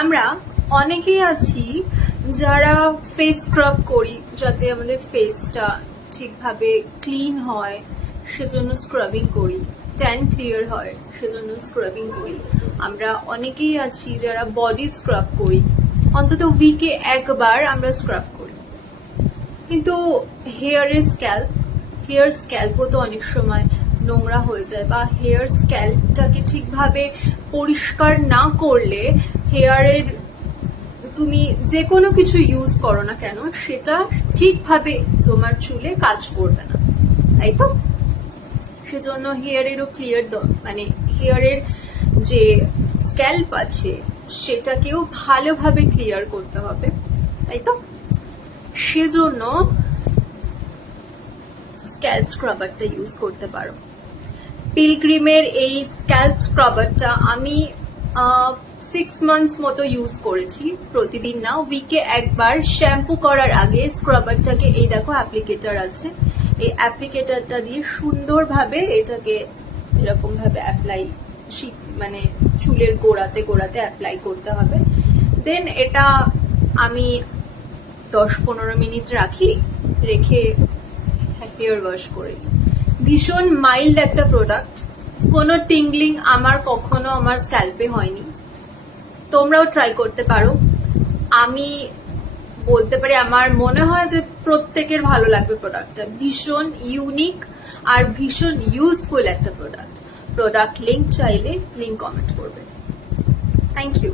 আমরা অনেকেই আছি যারা ফেস স্ক্রাব করি যাতে আমাদের ফেসটা ঠিকভাবে ক্লিন হয়, সেজন্য স্ক্রাবিং করি। ট্যান ক্লিয়ার হয় সেজন্য স্ক্রাবিং করি। আমরা অনেকেই আছি যারা বডি স্ক্রাব করি, অন্তত উইকে একবার আমরা স্ক্রাব করি। কিন্তু হেয়ার স্ক্যাল্পও তো অনেক সময় নোংরা হয়ে যায়, বা হেয়ার স্ক্যাল্পটাকে ঠিকভাবে পরিষ্কার না করলে হেয়ারের তুমি যে কোনো কিছু ইউজ করো না কেন সেটা ঠিকভাবে তোমার চুলে কাজ করবে না, তাই তো? সেজন্য হেয়ারেরও মানে হেয়ারের যে স্ক্যাল্প আছে সেটাকেও ভালোভাবে ক্লিয়ার করতে হবে, তাই তো? সেজন্য স্ক্যাল্প স্ক্রাবারটা ইউজ করতে পারো। পিলগ্রিমের এই স্ক্যাল্প স্ক্রাবারটা আমি 6 মান্থস মতো ইউজ করেছি, প্রতিদিন না, উইকে একবার। শ্যাম্পু করার আগে স্ক্রাবারটাকে, এই দেখো অ্যাপ্লিকেটার আছে, এই অ্যাপ্লিকেটারটা দিয়ে সুন্দরভাবে এটাকে এরকম ভাবে মানে চুলের গোড়াতে গোড়াতে অ্যাপ্লাই করতে হবে। দেন এটা আমি 10-15 মিনিট রেখে হেয়ার ওয়াশ করে নিই। ভীষণ মাইল্ড একটা প্রোডাক্ট, কোনো টিংলিং কখনো আমার স্ক্যাল্পে হয়নি। তোমরাও ট্রাই করতে পারো। আমি বলতে পারি আমার মনে হয় যে প্রত্যেকের ভালো লাগবে প্রোডাক্টটা। ভীষণ ইউনিক আর ভীষণ ইউজফুল একটা প্রোডাক্ট লিঙ্ক চাইলে লিঙ্ক কমেন্ট করবে। Thank you.